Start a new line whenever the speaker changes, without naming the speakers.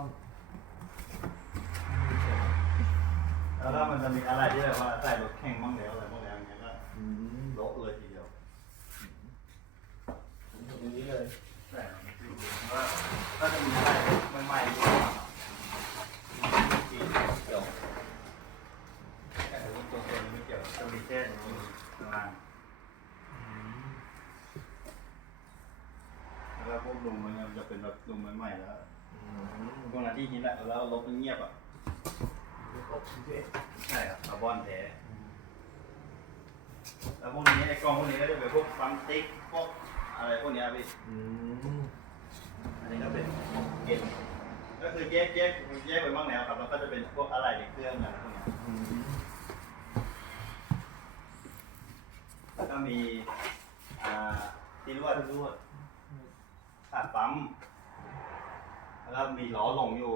ต้อง
แล้วก็มันจะมีอะไรที่แบบว่าใส่รถแข่งบ้างแล้วอะไรบ้างแล้วอย่างเงี้ยก็
อืม
โละเลยทีเดียว
อย่างนี้เลย
ใช่ครับว่าก็จะมีอะไรใหม่ๆอยู่ที่เกี่ยวแต่ว่าตัวตัวนี้ไม่เกี่ยวจะมีแค่ตรงนี้ข้างล่างแล้วก็พวกลุมมันจะเป็นแบบลุมใหม่ๆแล้ว
อืม
พวกนั้นที่ฮิตแหละแล้วรถมันเงียบอะ
ไม่ครบพี่เจ๊
ใช่ครับคาร์บอนแท้แล้วพวกนี้ไอ้กล้องพวกนี้ก็จะเป็นพวกฟังติ๊กพวกอะไรพวกเนี้ยพี่
อืม
อันนี้ก็เป็นพวกเกมก็คือแยกแยกแยกไปบ้างแล้วครับแล้วก็จะเป็นพวกอะไรในเครื่องอะไรพวกเนี้ย
อืม
แล้วก็มีอ่าที่รวด
นวด
ขาดปั๊ม แล้วมีล้อหลงอยู่